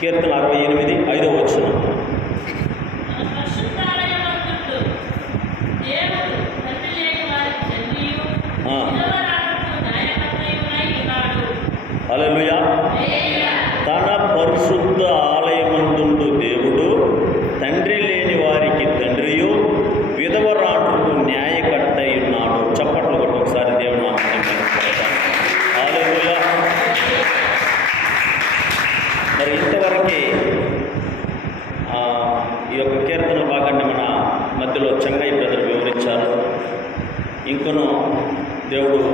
కీర్తన 68, 5వ వచనం. హల్లెలూయా. తన పరిశుద్ధ ఆలయమందుండు దేవుడు తండ్రి లేని వారికి తండ్రియు విధవరాండ్రులకు న్యాయకర్త అయి ఉన్నాడు. చప్పట్లు కొట్టి ఒకసారి దేవుని నామమున హల్లెలూయా. మరి ఇంతవరకు ఈ యొక్క కీర్తన భాగాన్ని మన మధ్యలో చెంగయ్య బ్రదర్ వివరించారు. ఇంకనూ దేవుడు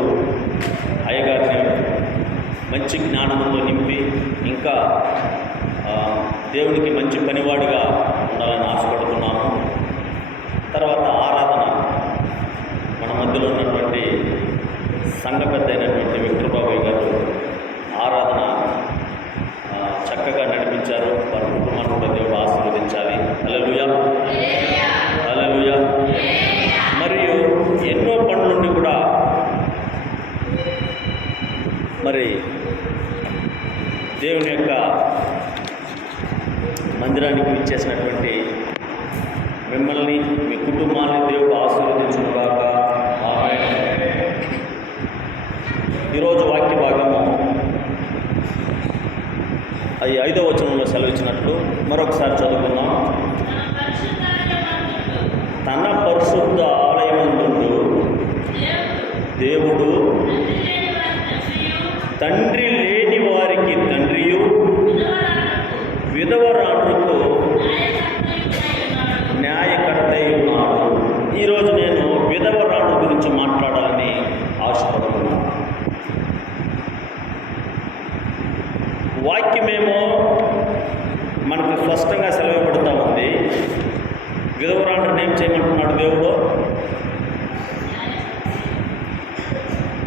అయ్యగారిని మంచి జ్ఞానంతో నింపి ఇంకా దేవునికి మంచి పనివాడిగా ఉండాలని ఆశపడుతున్నాము. తర్వాత ఆరాధన మన మధ్యలో ఉన్నటువంటి సంఘ పెద్ద అయినటువంటి విక్టర్ బాబయ్య గారు ఆరాధన చక్కగా నడిపించారు. వారి కుటుంబాన్ని కూడా దేవుడు ఆశీర్వదించాలి. హల్లెలూయా, హల్లెలూయా. మరియు ఎన్నో పనుల నుండి కూడా మరి దేవుని యొక్క మందిరానికి ఇచ్చేసినటువంటి మిమ్మల్ని, మీ కుటుంబాన్ని దేవుడు ఆశీర్వదించుగాక. ఆమేన్. ఈరోజు వాక్య భాగము 5వ వచనంలో సెలవిచ్చినట్లు మరొకసారి చదువుకుందాం. తన పరిశుద్ధ ఆలయమందుండు దేవుడు తండ్రి లేని వారికి తండ్రియు విధవరాండ్రులకు న్యాయకర్త అయి ఉన్నాడు. ఈరోజు నేను విధవరాండ్రు గురించి మాట్లాడాలని ఆశపడుతున్నాను. వాక్యమేమో మనకు స్పష్టంగా సెలవుపడుతూ ఉంది. విధవరాండ్రుని ఏం చేయమంటున్నాడు దేవుడు?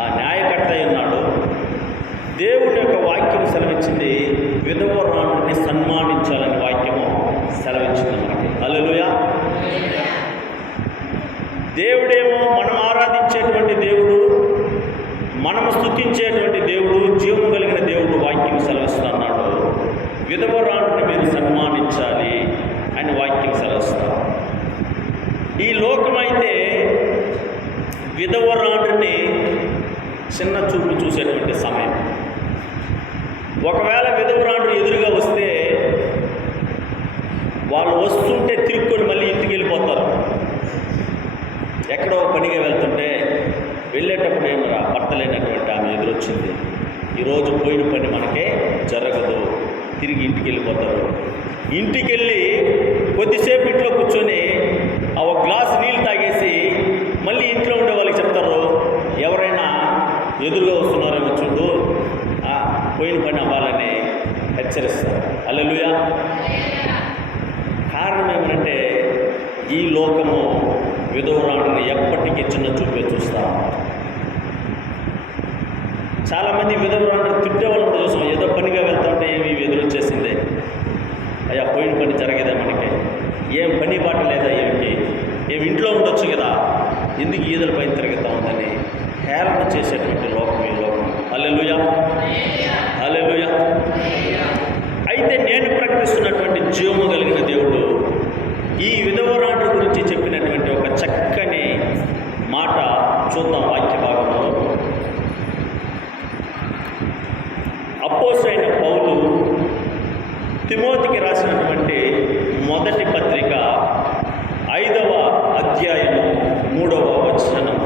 ఆ న్యాయకర్త అయి ఉన్నాడు. దేవుని యొక్క వాక్యం సెలవించింది విధవరాండ్రుని సన్మానించాలని వాక్యము సెలవించింది మనకి. హల్లెలూయా. దేవుడేమో మనం ఆరాధించేటువంటి దేవుడు, మనము స్తుతించేటువంటి దేవుడు, జీవము కలిగిన దేవుడు వాక్యం సెలవిస్తున్నాడు. విధవరాండ్రుని మీరు సన్మానించాలి అని వాక్యం సెలవిస్తాడు. ఈ లోకమైతే విధవరాండ్రుని చిన్న చూపు చూసేటువంటి సమయం. ఒకవేళ విధవరాండ్రు ఎదురుగా వస్తే వాళ్ళు వస్తుంటే తిరుక్కొని మళ్ళీ ఇంటికి వెళ్ళిపోతారు. ఎక్కడో పనిగా వెళ్తుంటే వెళ్ళేటప్పుడు ఏమరా భర్త లేనటువంటి ఆమె ఎదురొచ్చింది, ఈరోజు పోయిన పని మనకే జరగదు, తిరిగి ఇంటికి వెళ్ళిపోతారు. ఇంటికి వెళ్ళి కొద్దిసేపు ఇంట్లో కూర్చొని ఒక గ్లాసు నీళ్ళు తాగేసి మళ్ళీ ఇంట్లో ఉండే వాళ్ళకి చెప్తారు, ఎవరైనా ఎదురుగా వస్తున్నారేమో చూడు, పోయిన పని అవ్వాలని హెచ్చరిస్తారు. హల్లెలూయా. కారణం ఏమిటంటే ఈ లోకము విధవరాండ్రుని ఎప్పటికీ చిన్న చూపే చూస్తాం. చాలామంది విధవరాండ్రుని తిట్టే వాళ్ళని చూసాం. ఏదో పనిగా వెళ్తుంటే ఏమి ఎదురొచ్చేసిందే, అయ్యా పోయిన పని జరగదా, మనకి ఏం పని బాట లేదా, ఏమి ఇంట్లో ఉండొచ్చు కదా, ఎందుకు ఈదల పైన తిరుగుతూ ఉందని హేళన చేసేటువంటి లోకం ఈ లోకం. హల్లెలూయా, హల్లెలూయా. అయితే నేను ప్రకటిస్తున్నటువంటి జీవము కలిగిన దేవుడు ఈ విధవరాండ్రు గురించి చెప్పినటువంటి ఒక చక్కని మాట చూద్దాం వాక్య భాగంలో. అపోస్తలుడైన పౌలు తిమోతికి రాసినటువంటి మొదటి పత్రిక 5వ అధ్యాయము 3వ వచనం.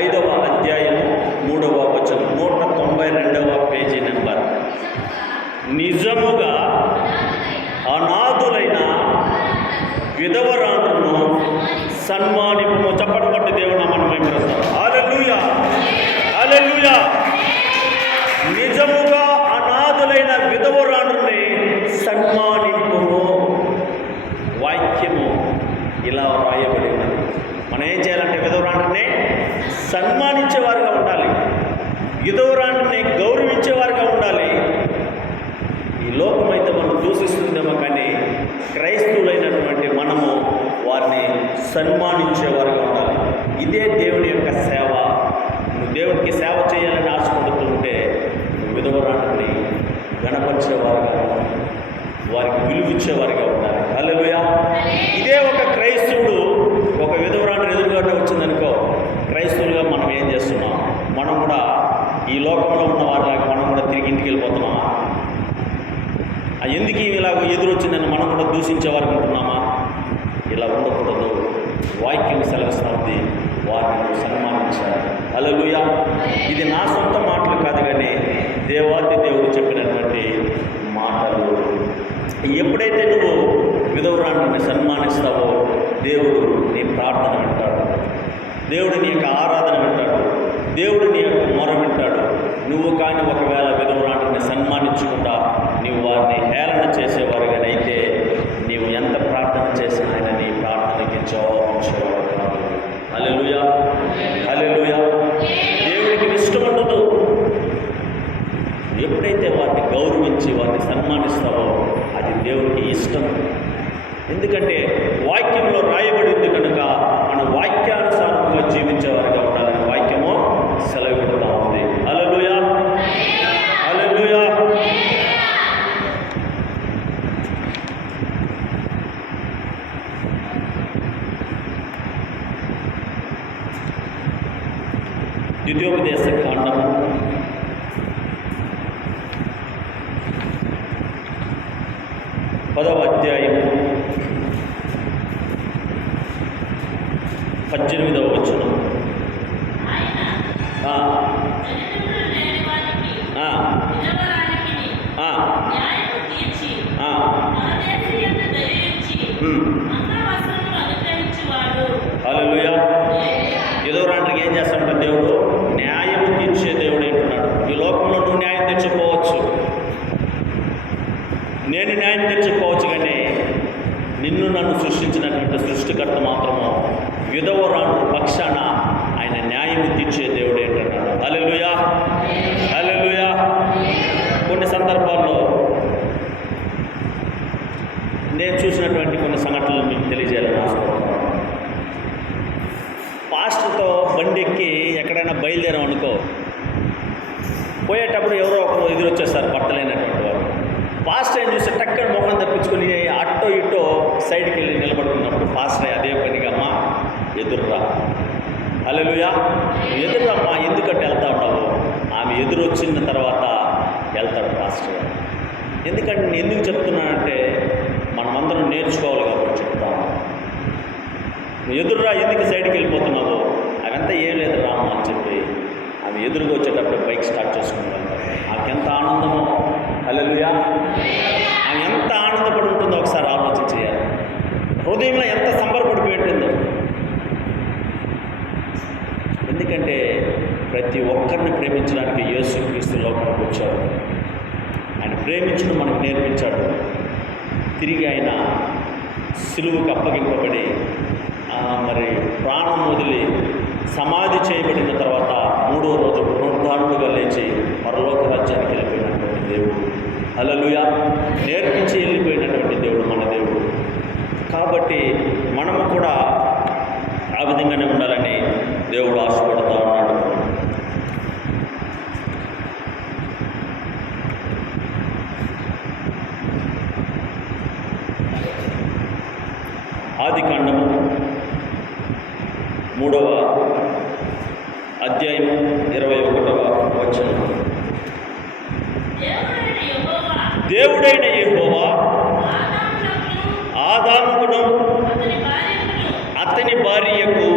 ఐదవ అధ్యాయము 3వ వచనం, 192వ పేజీ నెంబర్. నిజముగా అనాథులైన విధవరాండ్రును సన్మానింపు. చప్పటి కొట్టి దేవుడు నామమున మహిమపరుస్తాం. హల్లెలూయా, హల్లెలూయా. నిజముగా అనాథులైన విధవరాండ్రుని సన్మానింపు. వాక్యము ఇలా రాయబడి ఉన్నది. మనం ఏం చేయాలంటే విధవరాండ్రుని సన్మానించేవారుగా ఉండాలి, విధవరాండ్రుని గౌరవించేవారుగా ఉండాలి. ఈ లోకమైతే మనం దూషిస్తుందేమో కానీ క్రైస్తవులైనటువంటి మనము వారిని సన్మానించేవారుగా ఉండాలి. ఇదే దేవుని యొక్క సేవ, క్రైస్తవులుగా మనం ఏం చేస్తున్నాం? మనం కూడా ఈ లోకంలో ఉన్న వారిలాగా మనం కూడా తిరిగి ఇంటికి వెళ్ళిపోతున్నామా? ఎందుకు ఇలాగ ఎదురొచ్చిందని మనం కూడా దూషించే వారికి ఉంటున్నామా? ఇలా ఉండకూడదు. వాక్యం సెలవిస్తుంది, వారిని సన్మానించాలి. హల్లెలూయా. ఇది నా సొంత మాటలు కాదు, కానీ దేవాది దేవుడు చెప్పినటువంటి మాటలు. ఎప్పుడైతే నువ్వు విధవరాన్ని సన్మానిస్తావో దేవుడు నీ ప్రార్థన వింటాడు, దేవుడు నీ యొక్క ఆరాధన వింటాడు, దేవుడు నీ యొక్క మొర వింటాడు. నువ్వు కానీ ఒకవేళ విధవరాన్ని సన్మానించకుండా నీవు వారిని హేళన చేసేవారుగానైతే నీవు ఎంత ప్రార్థన చేసినా ఆయన నీ ప్రార్థనకి జవాబు ఇచ్చేవాడు కాదు. హల్లెలూయా, హల్లెలూయా. దేవుడికి ఇష్టం ఉండదు. ఎప్పుడైతే వారిని గౌరవించి వారిని సన్మానిస్తావో అది దేవుడికి ఇష్టం. ఎందుకంటే వాక్యంలో రాయబడింది కనుక మన వాక్యానుసారంగా జీవించేవారిగా ఉండాలని వాక్యము సెలవు పెడతా ఉంది. హల్లెలూయా, హల్లెలూయా. ద్వితీయోపదేశ కాండము 10వ అధ్యాయము 18వ వచనం. హల్లెలూయా. విధవరాండ్రికి ఏం చేస్తాడంటే దేవుడు న్యాయం తీర్చే దేవుడు అంటున్నాడు. ఈ లోకంలో నువ్వు న్యాయం తెచ్చుకోవచ్చు, నేను న్యాయం తెచ్చుకోవచ్చు, కానీ నిన్ను నన్ను సృష్టించినటువంటి సృష్టికర్త మాత్రము విధవరాండ్రు పక్షాన ఆయన న్యాయం తీర్చే దేవుడు ఏంటన్నాడు. హల్లెలూయా, హల్లెలూయా. కొన్ని సందర్భాల్లో నేను చూసినటువంటి కొన్ని సంఘటనలు మీకు తెలియజేయాలని ఆశపడుతున్నాను. పాస్టర్తో బండి ఎక్కి ఎక్కడైనా బయలుదేరాం అనుకో, పోయేటప్పుడు ఎవరో ఒకరు ఎదురొచ్చేస్తారు పట్టలేనటువంటి వారు. పాస్టర్ ఏం చూస్తే టక్కన మొహం తప్పించుకొని అట్టో ఇట్టో సైడ్కి వెళ్ళి నిలబడుకున్నప్పుడు పాస్టర్ అదే పనిగా అమ్మా ఎదురురా, హల్లెలూయా, ఎదురురమ్మా, ఎందుకంటే వెళ్తా ఉంటావు. ఆమె ఎదురొచ్చిన తర్వాత వెళ్తాడు పాస్టర్. ఎందుకంటే నేను ఎందుకు చెప్తున్నానంటే మనమందరం నేర్చుకోవాలి కాబట్టి చెప్తాను. నువ్వు ఎదురురా, ఎందుకు సైడ్కి వెళ్ళిపోతున్నావు, అవంతా ఏం లేదు రామ్మ అని చెప్పి ఆమె ఎదురుగా వచ్చేటప్పుడు బైక్ స్టార్ట్ చేసుకుని వెళ్తారు. ఆమెకి ఎంత ఆనందమో, హల్లెలూయా. ఆమె ఎంత ఆనందపడి ఉంటుందో ఒకసారి ఆలోచన చేయాలి. హృదయంలో ఎంత సంబరపడిపోయి ఉంటుందో. ఎందుకంటే ప్రతి ఒక్కరిని ప్రేమించడానికి యేసుక్రీస్తు లోకానికి వచ్చాడు. ఆయన ప్రేమించడం మనకు నేర్పించాడు. తిరిగి ఆయన సిలువకు అప్పగింపబడి మరి ప్రాణం వదిలి సమాధి చేయబడిన తర్వాత 3వ రోజు పునరుద్ధారుడుగా లేచి పరలోక రాజ్యానికి వెళ్ళిపోయినటువంటి దేవుడు. హల్లెలూయా. నేర్పించి వెళ్ళిపోయినటువంటి దేవుడు మన దేవుడు. కాబట్టి మనము కూడా ఆ విధంగానే ఉండాలని దేవుడు ఆశపడుతూ ఉన్నాడు. ఆదికాండము 3వ అధ్యాయము 21వ వచనం. దేవుడైన యెహోవా ఆదాముకును అతని భార్యకు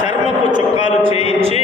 చర్మపు చొక్కాలు చేయించి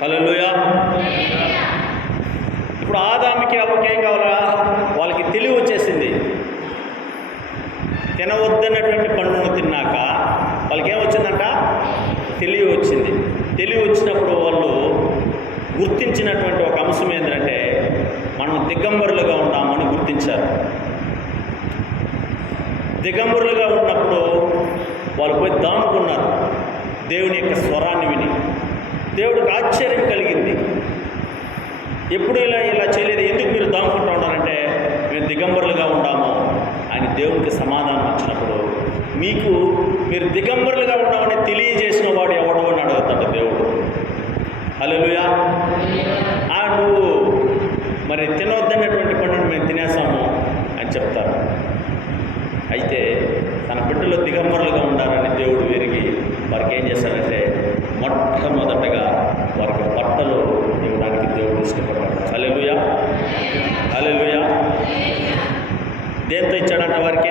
హల్లెలూయా. ఇప్పుడు ఆదాముకి అవ్వకి ఏం కావాలా? వాళ్ళకి తెలివి వచ్చేసింది. తినవద్దన్నటువంటి పండును తిన్నాక వాళ్ళకి ఏమొచ్చిందంట? తెలివి వచ్చింది. తెలివి వచ్చినప్పుడు వాళ్ళు గుర్తించినటువంటి ఒక అంశం ఏంటంటే మనం దిగంబరులుగా ఉంటామని గుర్తించారు. దిగంబరులుగా ఉన్నప్పుడు వాళ్ళు పోయి దాముకున్నారు దేవుని యొక్క స్వరాన్ని విని. దేవుడికి ఆశ్చర్యం కలిగింది. ఎప్పుడు ఇలా చేయలేదు, ఎందుకు మీరు దాముకుంటూ ఉన్నారంటే మేము దిగంబరులుగా ఉన్నాము అని దేవుడికి సమాధానం వచ్చినప్పుడు, మీరు దిగంబరులుగా ఉన్నామని తెలియజేసిన వాడు ఎవడు అని అడుగుతాడు దేవుడు. హల్లెలూయా. నువ్వు మరి తినొద్దన్నటువంటి పండును మేము తినేసాము అని చెప్తారు. అయితే తన బిడ్డలు దిగంబరులుగా ఉండాలని దేవుడు విరిగి వారికి ఏం చేశాడంటే మొట్టమొదటగా వారికి బట్టలు ఇవ్వడానికి దేవుడు ఇష్టపడ్డాడు. హల్లెలూయా, హల్లెలూయా. దేంతో ఇచ్చాడంట వారికి?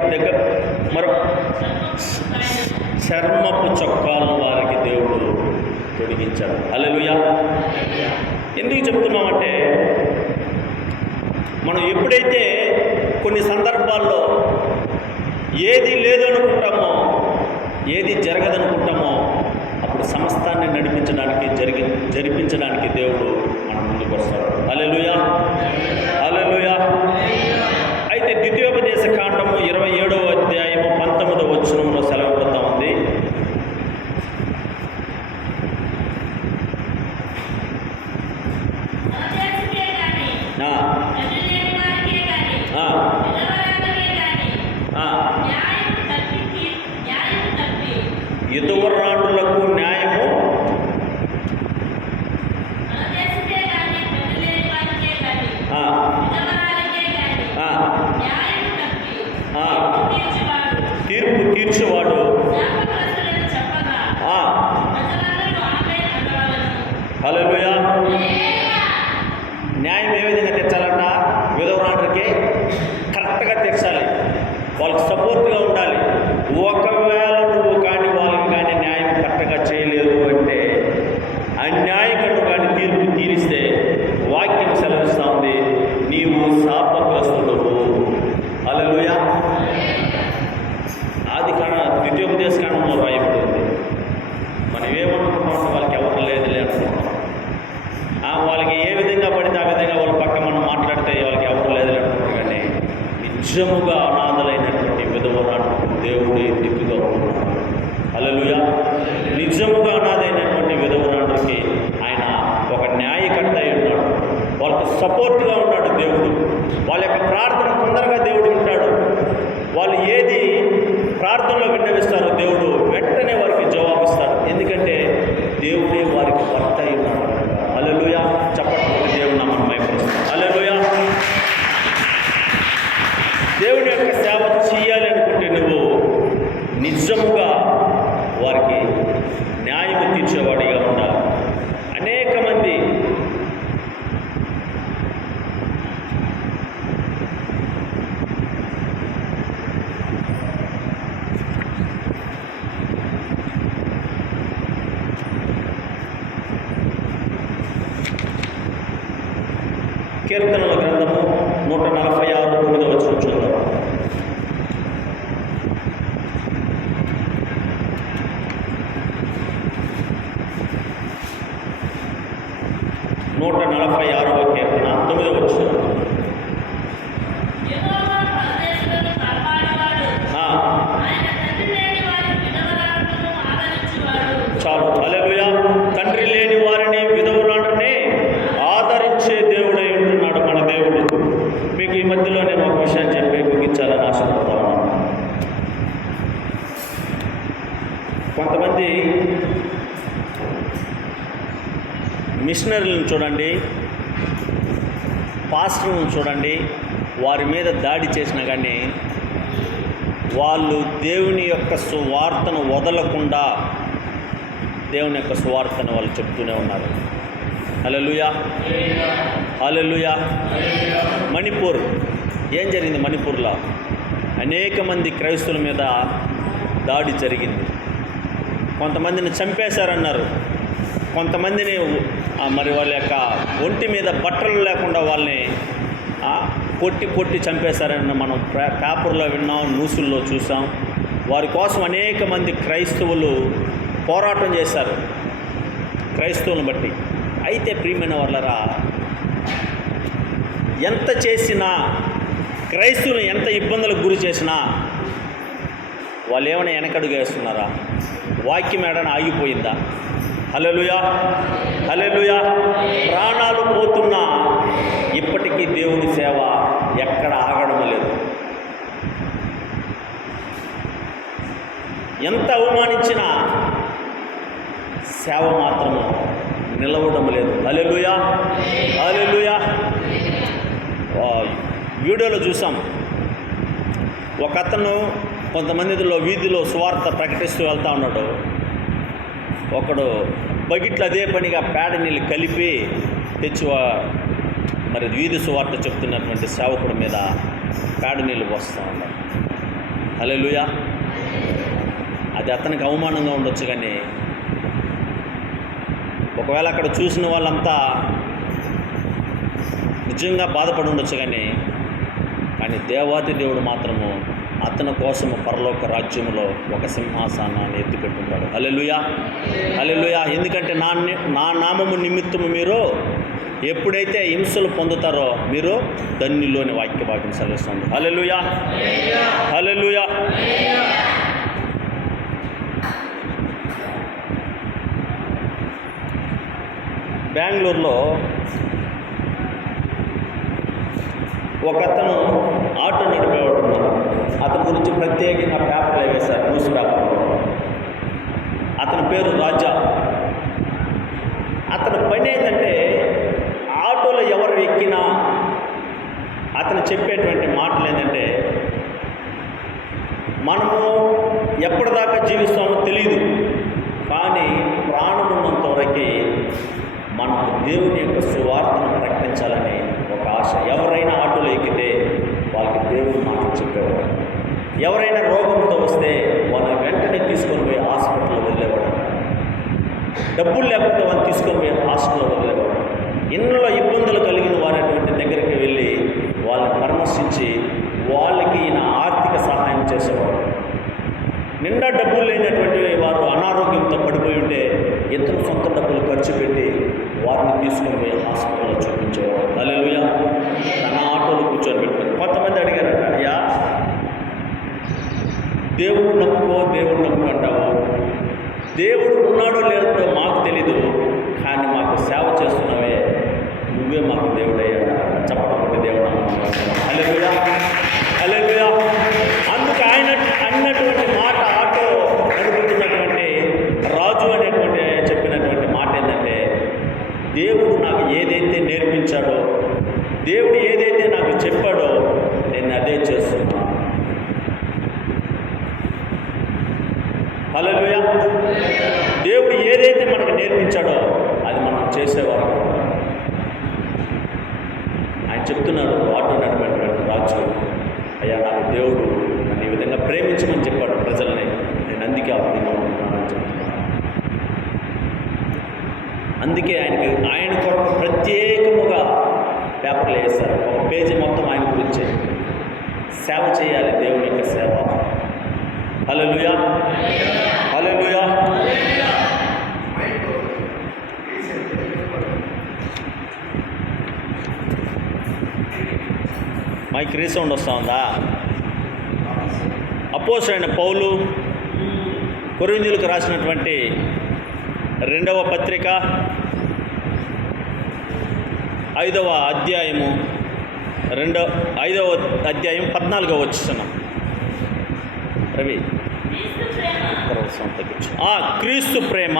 చర్మపు చొక్కాలను వారికి దేవుడు తొడిగించాడు. హల్లెలూయా. ఎందుకు చెప్తున్నామంటే, మనం ఎప్పుడైతే కొన్ని సందర్భాల్లో ఏది లేదనుకుంటామో, ఏది జరగదనుకుంటామో, అప్పుడు సమస్తాన్ని జరిపించడానికి దేవుడు మన ముందుకు వస్తాడు. హల్లెలూయా, హల్లెలూయా. అయితే ద్వితీయోపదేశ కాండము 27వ అధ్యాయము 19వ వచనంలో సెలవుపడుతూ ఉంది. యుధవరాండులకు న్యాయము తీర్పు తీర్చువాడు. హల్లెలూయా. న్యాయం ఏ విధంగా తెచ్చాలంట? విధవరాండ్రికి కరెక్ట్గా తెచ్చాలి, వాళ్ళకి సపోర్ట్గా ఉండాలి. ఒకవేళ నువ్వు కానీ వాళ్ళకి కానీ న్యాయం కరెక్ట్గా చేయలేదు అంటే, అన్యాయకుడు కానీ తీర్పు తీరిస్తే వాక్యం సెలవిస్తూ ఉంది, నీవు శాపగ్రస్తుడవు. హల్లెలూయా. ద్వితీయోపదేశ కాండంలో రాయబడింది. మనం ఏమనుకుంటాం? వాళ్ళకి ఎవరు లేదులే అనుకుంటాం. వాళ్ళకి ఏ విధంగా పడితే ఆ విధంగా వాళ్ళ పక్క మనం మాట్లాడితే వాళ్ళకి ఎవరు లేదులే అనుకుంటాం. కానీ నిజముగా అనాథలైనటువంటి విధవరాడు దేవుడే దిక్కుగా ఉంటున్నాడు. హల్లెలూయా. నిజముగా అనాథైనటువంటి విధవరాడుకి ఆయన ఒక న్యాయకర్త అయి ఉన్నాడు. వాళ్ళకి సపోర్ట్గా ఉన్నాడు దేవుడు. వాళ్ళ యొక్క ప్రార్థన తొందరగా దేవుడు ఉంటాడు. వాళ్ళు ఏది ప్రార్థనలో విన్నవిస్తారో దేవుడు వెంటనే వారికి జవాబిస్తాడు. ఎందుకంటే దేవుడే వారికి భర్త అయి ఉన్నాడు. హల్లెలూయా. చెప్పండి, దేవుడు నామమున మహిమపరుస్తాడు. హల్లెలూయా. దేవుని యొక్క సేవ చేయాలి అనుకుంటే నువ్వు నిజముగా వారికి న్యాయం తీర్చేవాడిగా ఉండాలి. అనేక మంది కీర్తనల గ్రంథము 146 వచనం చూద్దాం. కీర్తన 9వ వచనం. చాలు. హల్లెలూయా. తండ్రి లేని వారిని విధవరాండ్రనే ఆదరించే దేవుడై ఉంటున్నాడు మన దేవుడు. మీకు ఈ మధ్యలో నేను ఒక విషయం చెప్పి ముగించాలని ఆశపడతా ఉన్నాను. కొంతమంది మిషనరీలను చూడండి, పాస్టర్లను చూడండి, వారి మీద దాడి చేసినా కానీ వాళ్ళు దేవుని యొక్క సువార్తను వదలకుండా దేవుని యొక్క సువార్తను వాళ్ళు చెప్తూనే ఉన్నారు. హల్లెలూయా, హల్లెలూయా. మణిపూర్ ఏం జరిగింది? మణిపూర్లో అనేక మంది క్రైస్తవుల మీద దాడి జరిగింది. కొంతమందిని చంపేశారన్నారు, కొంతమందిని మరి వాళ్ళ యొక్క ఒంటి మీద బట్టలు లేకుండా వాళ్ళని కొట్టి చంపేశారని మనం పేపర్లో విన్నాం, న్యూసుల్లో చూసాం. వారి కోసం అనేక మంది క్రైస్తవులు పోరాటం చేశారు, క్రైస్తవులను బట్టి. అయితే ప్రియమైన వాళ్ళరా, ఎంత చేసినా, క్రైస్తవులు ఎంత ఇబ్బందులకు గురి చేసినా వాళ్ళు ఏమైనా వెనకడుగు వేస్తున్నారా? వాక్యం ఏడైనా ఆగిపోయిందా? హల్లెలూయా, హల్లెలూయా. ప్రాణాలు పోతున్నా ఇప్పటికీ దేవుని సేవ ఎక్కడ ఆగడం లేదు. ఎంత అవమానించినా సేవ మాత్రము నిలవడం లేదు. హల్లెలూయా, హల్లెలూయా. వీడియోలో చూసాం, ఒక అతను కొంతమందిలో వీధిలో సువార్త ప్రకటిస్తూ వెళ్తూ ఉన్నాడు. ఒకడు బకెట్లు అదే పనిగా పేడ నీళ్ళు కలిపి తెచ్చి మరి వీధి సువార్త చెప్తున్నటువంటి సేవకుడి మీద పేడ నీళ్ళు పోస్తూ ఉన్నాడు. హల్లెలూయా. అది అతనికి అవమానంగా ఉండొచ్చు, కానీ ఒకవేళ అక్కడ చూసిన వాళ్ళంతా నిజంగా బాధపడి ఉండొచ్చు, కానీ దేవాది దేవుడు మాత్రము అతని కోసము పరలోక రాజ్యంలో ఒక సింహాసనాన్ని ఎత్తిపెట్టుంటాడు. హల్లెలూయా, హల్లెలూయా. ఎందుకంటే నా నామము నిమిత్తము మీరు ఎప్పుడైతే హింసలు పొందుతారో మీరు ధన్యులోని వాక్య భాగం సెలవుస్తుంది. హల్లెలూయా, హల్లెలూయా. బెంగళూరులో ఒక అతను ఆటో నడిపేవాడు ఉన్నారు. అతని గురించి ప్రత్యేకంగా పేపర్లు వేశారు, న్యూస్ పేపర్లో. అతని పేరు రాజా. అతని పని ఏంటంటే ఆటోలో ఎవరు ఎక్కినా అతను చెప్పేటువంటి మాటలు ఏంటంటే, మనము ఎప్పటిదాకా జీవిస్తామో తెలియదు, కానీ ప్రాణం ఉన్నంత వరకు మనకు దేవుని యొక్క సువార్తను ప్రకటించాలని ఒక ఆశ. ఎవరైనా ఆటోలో ఎక్కితే వాళ్ళకి దేవుని మాటలు చెప్పేవాడు. ఎవరైనా రోగంతో వస్తే వాళ్ళని వెంటనే తీసుకొని పోయి హాస్పిటల్లో వదిలేవాడు. డబ్బులు లేకపోతే వాళ్ళని తీసుకొని పోయి హాస్పిటల్లో వదిలేవాడు. ఇంట్లో ఇబ్బందులు కలిగిన వారైనటువంటి దగ్గరికి వెళ్ళి వాళ్ళని పరామర్శించి వాళ్ళకి ఈయన ఆర్థిక సహాయం చేసేవాడు. నిండా డబ్బులు లేనటువంటి వారు అనారోగ్యంతో పడిపోయి ఉంటే ఇతను సొంత డబ్బులు ఖర్చు పెట్టి వారిని తీసుకొని పోయి హాస్పిటల్లో చూపించేవాడు. హల్లెలూయా. తన ఆటోలో కూర్చొని పెట్టుకొని. కొంతమంది అడిగారట, అయ్యా దేవుడు నమ్ముకో, దేవుడు నమ్ముకో అంటావు, దేవుడు ఉన్నాడో లేదో మాకు తెలీదు, కానీ మాకు సేవ చేస్తున్నావే, నువ్వే మాకు దేవుడయ్యా. చెప్పడం దేవుడు. హల్లెలూయా, హల్లెలూయా. అందుకు ఆయన అన్నటువంటి మాట ఆటో నడుపుతున్నటువంటి రాజు అనేటువంటి చెప్పినటువంటి మాట ఏంటంటే, దేవుడు నాకు ఏదైతే నేర్పించాడో, దేవుడు ఏదైతే నాకు చెప్పాడో నేను అదే చేస్తున్నాను. హల్లెలూయా. దేవుడు ఏదైతే మనకు నేర్పించాడో అది మనం చేసేవారు. ఆయన చెప్తున్నాడు, ఆటో నడిపినటువంటి రాజు, అయ్యా నాకు దేవుడు నన్ను ఈ విధంగా ప్రేమించమని చెప్పాడు ప్రజల్ని, నేను అందుకే ఆ విధంగా ఉంటున్నానని చెప్తున్నాను. అందుకే ఆయన కొరకు ప్రత్యేకముగా పేపర్లు వేస్తారు. ఒక పేజీ మొత్తం ఆయన గురించి. సేవ చేయాలి, దేవుని యొక్క సేవ. హల్లెలూయా, హల్లెలూయా. మైక్ రీసౌండ్ వస్తూ ఉందా? అపోస్తలుడైన పౌలు కొరింథీయులకు రాసినటువంటి 2వ పత్రిక 5వ అధ్యాయము 5వ అధ్యాయం 14వ వచనం. రవి క్రీస్తు ప్రేమ,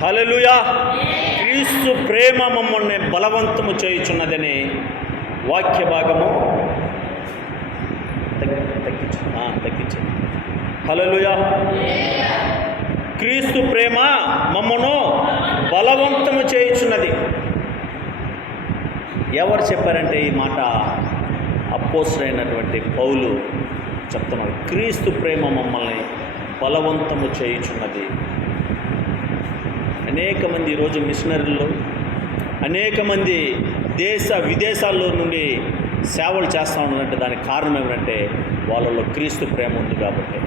హల్లెలూయా, క్రీస్తు ప్రేమ మమ్మల్ని బలవంతము చేయుచున్నదని వాక్య భాగము తగ్గించు. హల్లెలూయా. క్రీస్తు ప్రేమ మమ్మను బలవంతము చేయుచున్నది. ఎవరు చెప్పారంటే ఈ మాట? అపోస్తలుడైనటువంటి పౌలు చెప్తున్నాడు. క్రీస్తు ప్రేమ మమ్మల్ని బలవంతము చేయుచున్నది. అనేక మంది ఈరోజు మిషనరీలు, అనేక మంది దేశ విదేశాల్లో నుండి సేవలు చేస్తూ ఉన్నారంటే దానికి కారణం ఏమిటంటే వాళ్ళలో క్రీస్తు ప్రేమ ఉంది కాబట్టి.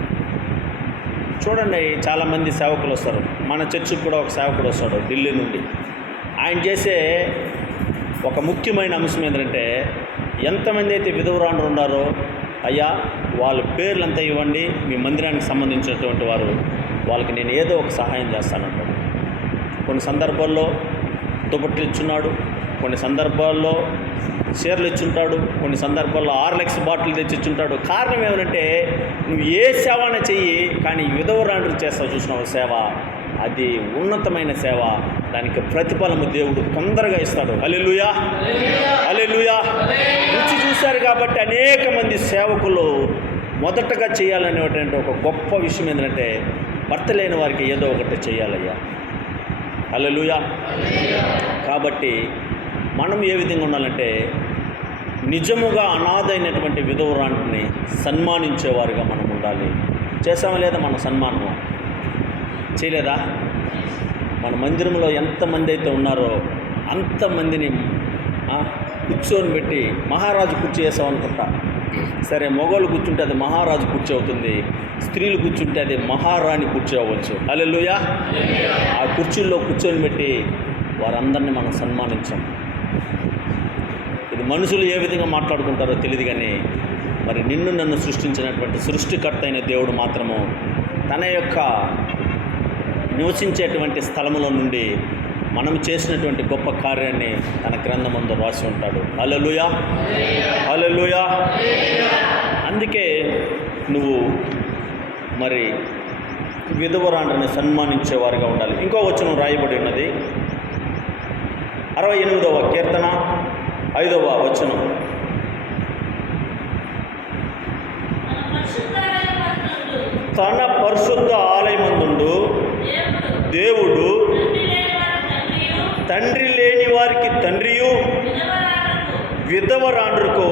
చూడండి, చాలామంది సేవకులు వస్తారు. మన చర్చికి కూడా ఒక సేవకుడు వస్తాడు ఢిల్లీ నుండి. ఆయన చేసే ఒక ముఖ్యమైన అంశం ఏంటంటే, ఎంతమంది అయితే విధవరాండ్రు ఉన్నారో, అయ్యా వాళ్ళ పేర్లంతా ఇవ్వండి, మీ మందిరానికి సంబంధించినటువంటి వారు, వాళ్ళకి నేను ఏదో ఒక సహాయం చేస్తానంటాడు. కొన్ని సందర్భాల్లో దుప్పట్లు ఇచ్చున్నాడు, కొన్ని సందర్భాల్లో చీరలు ఇచ్చుంటాడు, కొన్ని సందర్భాల్లో హార్లిక్స్ బాటిల్ తెచ్చి ఇచ్చుంటాడు. కారణం ఏమంటే నువ్వు ఏ సేవనే చెయ్యి, కానీ విధవరాండ్రులు చేస్తావు చూసినావు సేవ, అది ఉన్నతమైన సేవ. దానికి ప్రతిఫలము దేవుడు తొందరగా ఇస్తాడు. హల్లెలూయా, హల్లెలూయా. రుచి చూశారు కాబట్టి అనేక మంది సేవకులు మొదటగా చేయాలనేటువంటి ఒక గొప్ప విషయం ఏంటంటే భర్త లేని వారికి ఏదో ఒకటి చేయాలయ్యా. హల్లెలూయా. కాబట్టి మనం ఏ విధంగా ఉండాలంటే నిజముగా అనాథైనటువంటి విధవరాంటిని సన్మానించేవారుగా మనం ఉండాలి. చేసామా లేదా మనం సన్మానము? చేయలేదా? మన మందిరంలో ఎంతమంది అయితే ఉన్నారో అంతమందిని కూర్చొని పెట్టి మహారాజు కుర్చీ వేసాం అనుకుంటా. సరే, మగవాళ్ళు కూర్చుంటే అది మహారాజు కుర్చీ అవుతుంది, స్త్రీలు కూర్చుంటే అది మహారాణి కుర్చీ అవ్వచ్చు. హల్లెలూయా. ఆ కుర్చీల్లో కూర్చొని పెట్టి వారందరినీ మనం సన్మానించాం. ఇది మనుషులు ఏ విధంగా మాట్లాడుకుంటారో తెలియదు, కానీ మరి నిన్ను నన్ను సృష్టించినటువంటి సృష్టికర్త అయిన దేవుడు మాత్రము తన యొక్క నివసించేటువంటి స్థలములో నుండి మనం చేసినటువంటి గొప్ప కార్యాన్ని తన గ్రంథమందు రాసి ఉంటాడు. హల్లెలూయా, హల్లెలూయా. అందుకే నువ్వు మరి విధవరాండ్రని సన్మానించేవారుగా ఉండాలి. ఇంకో వచనం రాయబడి ఉన్నది 68వ కీర్తన 5వ వచనం. తన పరిశుద్ధ ఆలయమందుండు దేవుడు తండ్రి లేని వారికి తండ్రియు విధవరాండ్రుకు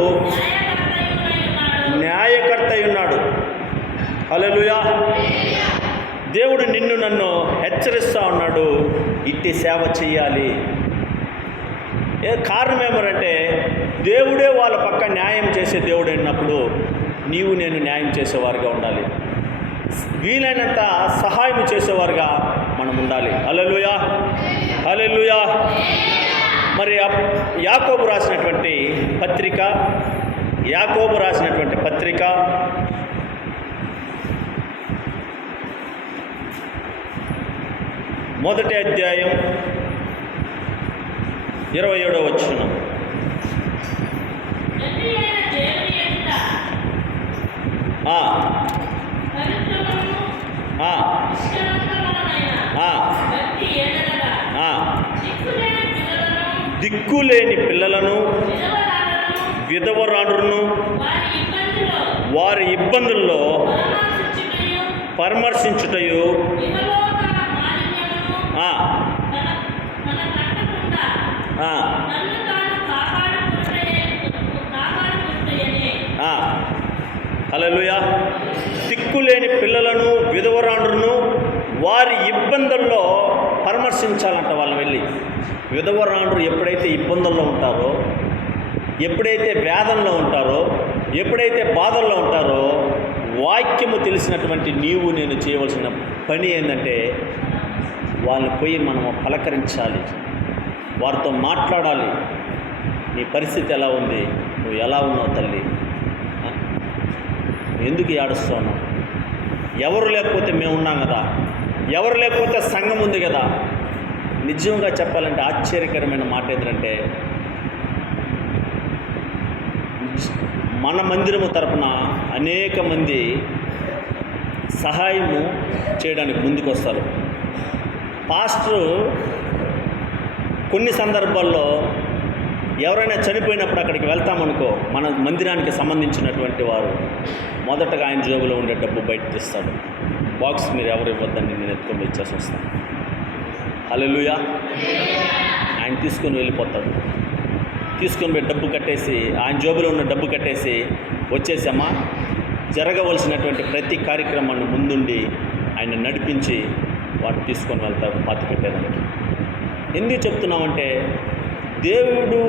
న్యాయకర్త ఉన్నాడు. హల్లెలూయా. దేవుడు నిన్ను నన్ను హెచ్చరిస్తూ ఉన్నాడు, ఇట్టి సేవ చేయాలి. కారణం ఏమరంటే దేవుడే వాళ్ళ పక్క న్యాయం చేసే దేవుడు అయినప్పుడు నీవు నేను న్యాయం చేసేవారుగా ఉండాలి, వీలైనంత సహాయం చేసేవారుగా మనం ఉండాలి. హల్లెలూయా, హల్లెలూయా. మరి యాకోబు రాసినటువంటి పత్రిక మొదటి అధ్యాయం 27వ వచనం. దిక్కులేని పిల్లలను విధవరాండ్రును వారి ఇబ్బందుల్లో పరామర్శించుటయు హల్లెలూయా. దిక్కులేని పిల్లలను విధవరాండ్రును వారి ఇబ్బందుల్లో పరామర్శించాలంట. వాళ్ళు వెళ్ళి విధవరాండ్రు ఎప్పుడైతే ఇబ్బందుల్లో ఉంటారో, ఎప్పుడైతే వేదనలో ఉంటారో, ఎప్పుడైతే బాధల్లో ఉంటారో, వాక్యము తెలిసినటువంటి నీవు నేను చేయవలసిన పని ఏంటంటే వాళ్ళని పోయి మనము పలకరించాలి, వారితో మాట్లాడాలి. నీ పరిస్థితి ఎలా ఉంది, నువ్వు ఎలా ఉన్నావు తల్లి, ఎందుకు ఏడుస్తున్నావు? ఎవరు లేకపోతే మేము ఉన్నాం కదా, ఎవరు లేకపోతే సంఘం ఉంది కదా. నిజంగా చెప్పాలంటే ఆశ్చర్యకరమైన మాట ఏంటంటే మన మందిరము తరపున అనేక మంది సహాయము చేయడానికి ముందుకు వస్తారు. పాస్టర్ కొన్ని సందర్భాల్లో ఎవరైనా చనిపోయినప్పుడు అక్కడికి వెళ్తామనుకో, మన మందిరానికి సంబంధించినటువంటి వారు మొదటగా ఆయన జేబులో ఉండే డబ్బు బయట తీస్తాడు. బాక్స్ మీరు ఎవరు ఇవ్వద్దని నేను ఎత్తుకొని ఇచ్చేసి వస్తాను. హల్లెలూయా. ఆయన తీసుకొని వెళ్ళిపోతాడు. తీసుకొని పోయి డబ్బు కట్టేసి, ఆయన జేబులో ఉన్న డబ్బు కట్టేసి వచ్చేసామా, జరగవలసినటువంటి ప్రతి కార్యక్రమాన్ని ముందుండి ఆయన నడిపించి వాడు తీసుకొని వెళ్తాడు పాతి పెట్టేదానికి. ఎందుకు చెప్తున్నామంటే దేవుడు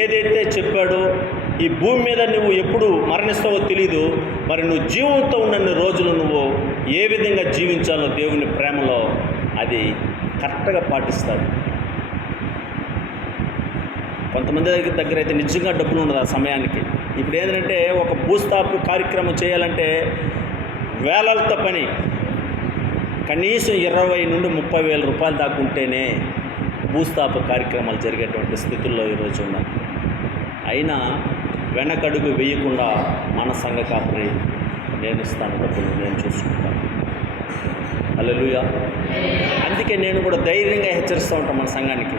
ఏదైతే చెప్పాడో, ఈ భూమి మీద నువ్వు ఎప్పుడు మరణిస్తావో తెలీదు, మరి నువ్వు జీవంతో ఉన్న రోజులు నువ్వు ఏ విధంగా జీవించాలో దేవుని ప్రేమలో అది కరెక్ట్గా పాటిస్తాడు. కొంతమంది దగ్గర అయితే నిజంగా డబ్బులు ఉండదు ఆ సమయానికి. ఇప్పుడు ఏంటంటే ఒక భూస్థాపన కార్యక్రమం చేయాలంటే వేలలతో పని, కనీసం 20 నుండి 30 వేల రూపాయలు దాకా ఉంటేనే భూస్థాపన కార్యక్రమాలు జరిగేటువంటి స్థితుల్లో ఈరోజు ఉన్నాయి. అయినా వెనకడుగు వేయకుండా మన సంఘ కాపరి నేను ఇస్తాను, డబ్బులు నేను చూసుకుంటాను. హల్లెలూయా. అందుకే నేను కూడా ధైర్యంగా హెచ్చరిస్తూ ఉంటాను మన సంఘానికి,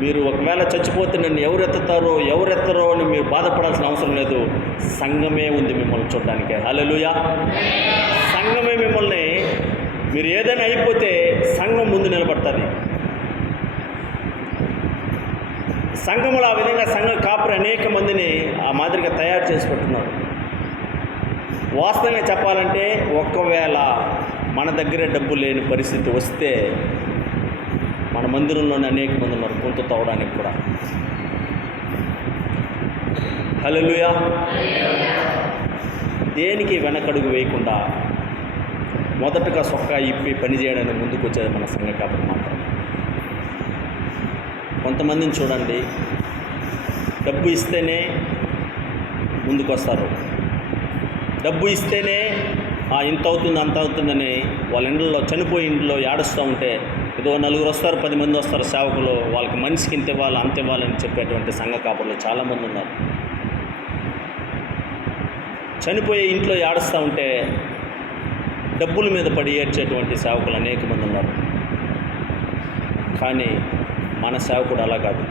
మీరు ఒకవేళ చచ్చిపోతే నన్ను ఎవరెత్తరో అని మీరు బాధపడాల్సిన అవసరం లేదు. సంఘమే ఉంది మిమ్మల్ని చూడడానికి. హల్లెలూయా. సంఘమే మిమ్మల్ని, మీరు ఏదైనా అయిపోతే సంఘం ముందు నిలబడుతుంది. సంఘములు ఆ విధంగా సంఘ కాపురి అనేక మందిని ఆ మాదిరిగా తయారు చేసి పెట్టున్నారు. వాస్తవంగా చెప్పాలంటే ఒకవేళ మన దగ్గర డబ్బు లేని పరిస్థితి వస్తే మన మందిరంలోనే అనేక మంది ఉన్నారు కొంత తవ్వడానికి కూడా. హల్లెలూయా. దేనికి వెనకడుగు వేయకుండా మొదటగా సొక్కా ఇప్పి పని చేయడానికి ముందుకు వచ్చేది మన సంఘ కాపరి మాత్రం. కొంతమందిని చూడండి, డబ్బు ఇస్తేనే ముందుకు వస్తారు, డబ్బు ఇస్తేనే ఇంత అవుతుంది అంత అవుతుందని వాళ్ళ ఇంట్లో చనిపోయి ఇంట్లో ఏడుస్తూ ఉంటే ఏదో 4 వస్తారు 10 మంది వస్తారు సేవకులు, వాళ్ళకి మనిషికి ఇంత ఇవ్వాలి అంత ఇవ్వాలని చెప్పేటువంటి సంఘ కాపరులు చాలామంది ఉన్నారు. చనిపోయే ఇంట్లో ఏడుస్తూ ఉంటే డబ్బుల మీద పడి ఏడ్చేటువంటి సేవకులు అనేక మంది ఉన్నారు. కానీ మన సేవకుడు అలా కాదు,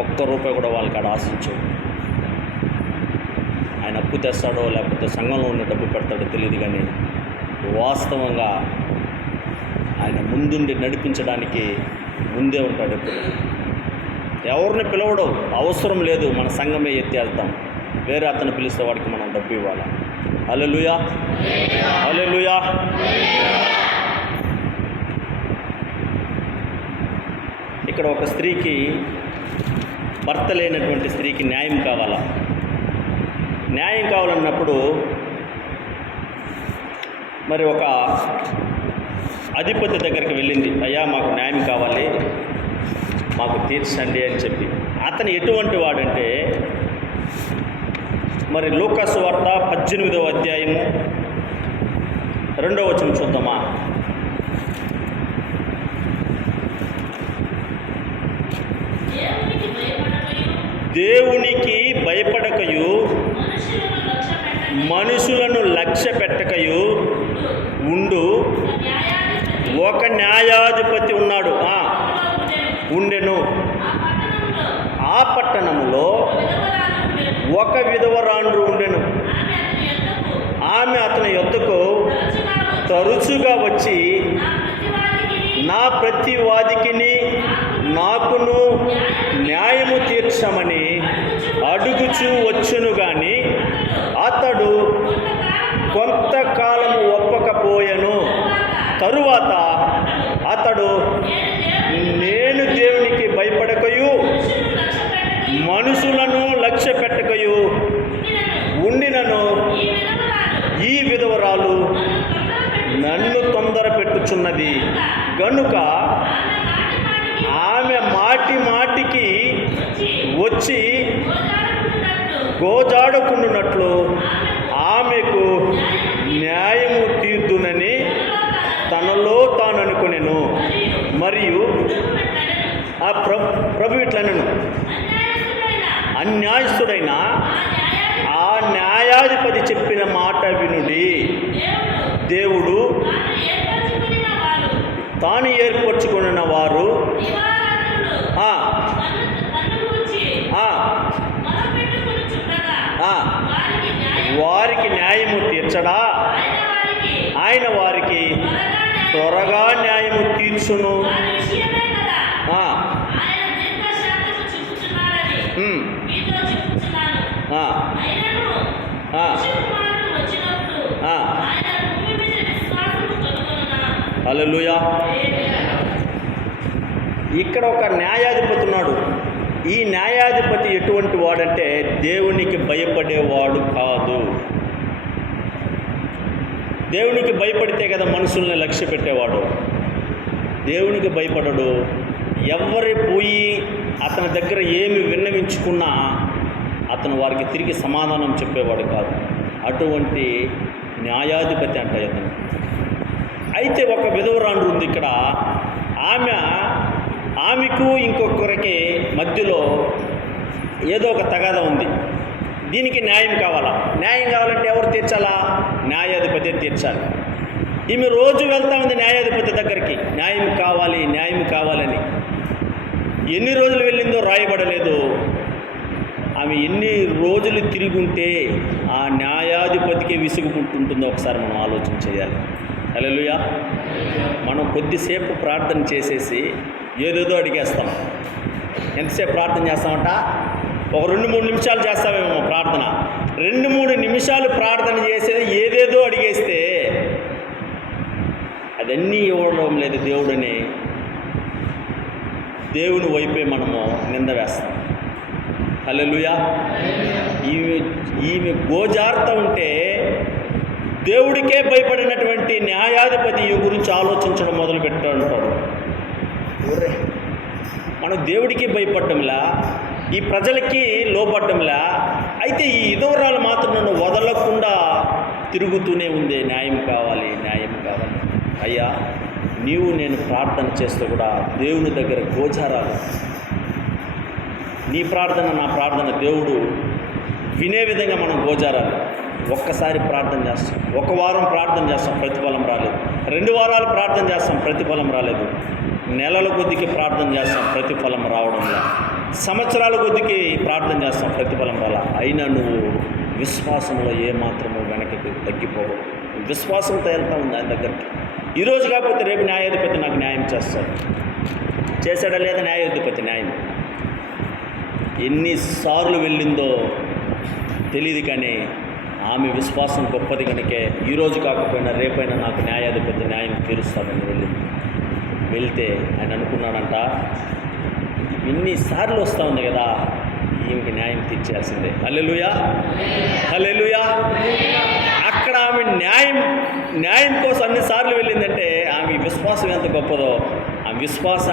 ₹1 కూడా వాళ్ళకి ఆడ ఆశించవు. ఆయన అప్పు తెస్తాడో లేకపోతే సంఘంలో ఉన్న డబ్బు పెడతాడో తెలియదు, కానీ వాస్తవంగా ఆయన ముందుండి నడిపించడానికి ముందే ఉంటాడు. ఎప్పుడు ఎవరిని పిలవడం అవసరం లేదు, మన సంఘమే ఎత్తి వెళ్తాం. వేరే అతను పిలిస్తే వాడికి మనం డబ్బు ఇవ్వాలి. హల్లెలూయా. హల్లెలూయా. ఇక్కడ ఒక స్త్రీకి, భర్త లేనటువంటి స్త్రీకి న్యాయం కావాలా. న్యాయం కావాలన్నప్పుడు మరి ఒక అధిపతి దగ్గరికి వెళ్ళింది. అయ్యా మాకు న్యాయం కావాలి, మాకు తీర్చండి అని చెప్పి. అతను ఎటువంటి వాడంటే, మరి లూకాసు వార్త 18వ అధ్యాయము 2వ వచనం చూద్దామా. దేవునికి భయపడకయు మనుషులను లక్ష్య పెట్టకయు ఉండు ఒక న్యాయాధిపతి ఉన్నాడు. ఉండెను. ఆ పట్టణములో ఒక విధవరాండ్రు ఉండెను. ఆమె అతని యొద్దకు తరచుగా వచ్చి, నా ప్రతివాదికిని నాకును న్యాయము తీర్చమని అడుగుచూ వచ్చును గాని అతడు కొంతకాలము ఒప్పకపోయెను. తరువాత అతడు, నేను దేవునికి భయపడకయు మనుషులను లక్ష్య పెట్టకయు ఉండినను ఈ విధవరాలు నన్ను తొందర పెట్టుచున్నది గనుక ఆమె మాటి మాటికి వచ్చి గోజాడుకుంటున్నట్లు ఆమెకు న్యాయము తీర్దునని తనలో తాను అనుకొనెను. మరియు ఆ ప్రభు ఇట్లనెను, అన్యాయస్తుడైన ఆ న్యాయాధిపతి చెప్పిన మాట వినుడి. దేవుడు తాను ఏర్పరచుకున్న వారు వారికి న్యాయము తీర్చడా, ఆయన వారికి త్వరగా న్యాయము తీర్చును. హల్లెలూయా. ఇక్కడ ఒక న్యాయాధిపతి ఉన్నాడు. ఈ న్యాయాధిపతి ఎటువంటి వాడంటే దేవునికి భయపడేవాడు కాదు. దేవునికి భయపడితే కదా మనుషుల్ని లక్ష్య పెట్టేవాడు. దేవునికి భయపడడు. ఎవరి పోయి అతని దగ్గర ఏమి విన్నవించుకున్నా అతను వారికి తిరిగి సమాధానం చెప్పేవాడు కాదు. అటువంటి న్యాయాధిపతి అంట ఇతను. అయితే ఒక విధవరాండ్రు ఉంది ఇక్కడ. ఆమెకు ఇంకొకరికి మధ్యలో ఏదో ఒక తగాదా ఉంది. దీనికి న్యాయం కావాలా. న్యాయం కావాలంటే ఎవరు తీర్చాలా? న్యాయాధిపతి తీర్చాలి. ఈమె రోజు వెళ్తా ఉంది న్యాయాధిపతి దగ్గరికి, న్యాయం కావాలి, న్యాయం కావాలని. ఎన్ని రోజులు వెళ్ళిందో రాయబడలేదు. ఆమె ఎన్ని రోజులు తిరుగుంటే ఆ న్యాయాధిపతికి విసుగుకుంటుంటుందో ఒకసారి మనం ఆలోచన చేయాలి. హల్లెలూయా. మనం కొద్దిసేపు ప్రార్థన చేసేసి ఏదేదో అడిగేస్తాం. ఎంతసేపు ప్రార్థన చేస్తామంట? ఒక 2-3 నిమిషాలు చేస్తామేమో ప్రార్థన. 2-3 నిమిషాలు ప్రార్థన చేసేది ఏదేదో అడిగేస్తే అదన్నీ ఇవ్వడం లేదు దేవుడని దేవుని వైపే మనము నింద వేస్తాం. హల్లెలూయా. ఈమె గోజారుతూ ఉంటే దేవుడికే భయపడినటువంటి న్యాయాధిపతి ఈ గురించి ఆలోచించడం మొదలు పెట్టా ఉంటాడు. మనం దేవుడికి భయపడ్డంలా, ఈ ప్రజలకి లోపడ్డంలా. అయితే ఈ విధవరాలు మాత్రం నన్ను వదలకుండా తిరుగుతూనే ఉంది. న్యాయం కావాలి, న్యాయం కావాలి. అయ్యా, నీవు నేను ప్రార్థన చేస్తూ కూడా దేవుని దగ్గర గోచారాలు, నీ ప్రార్థన నా ప్రార్థన దేవుడు వినే విధంగా మనం గోచారాలు. ఒక్కసారి ప్రార్థన చేస్తాం, 1 వారం ప్రార్థన చేస్తాం, ప్రతిఫలం రాలేదు. 2 వారాలు ప్రార్థన చేస్తాం, ప్రతిఫలం రాలేదు. నెలల కొద్దికి ప్రార్థన చేస్తాం, ప్రతిఫలం రావడంలా. సంవత్సరాల కొద్దికి ప్రార్థన చేస్తాం, ప్రతిఫలం రాలా. అయినా నువ్వు విశ్వాసంలో ఏమాత్రమో వెనక్కి తగ్గిపోవు. విశ్వాసంతో వెళ్తా ఉంది ఆయన దగ్గరికి. ఈరోజు కాకపోతే రేపు న్యాయాధిపతి నాకు న్యాయం చేస్తాడు. చేశాడా లేదా న్యాయాధిపతి న్యాయం? ఎన్నిసార్లు వెళ్ళిందో తెలియదు, కానీ ఆమె విశ్వాసం గొప్పది కనుకే ఈరోజు కాకపోయినా రేపైనా నాకు న్యాయాధిపతి న్యాయం తీరుస్తాడని వెళ్ళింది. వెళ్తే ఆయన అనుకున్నాడంట, ఎన్నిసార్లు వస్తూ ఉంది కదా, ఈమెకి న్యాయం తీర్చాల్సిందే. హల్లెలూయా, హల్లెలూయా. అక్కడ ఆమె న్యాయం కోసం అన్నిసార్లు వెళ్ళిందంటే ఆమె విశ్వాసం ఎంత గొప్పదో, ఆ విశ్వాసాన్ని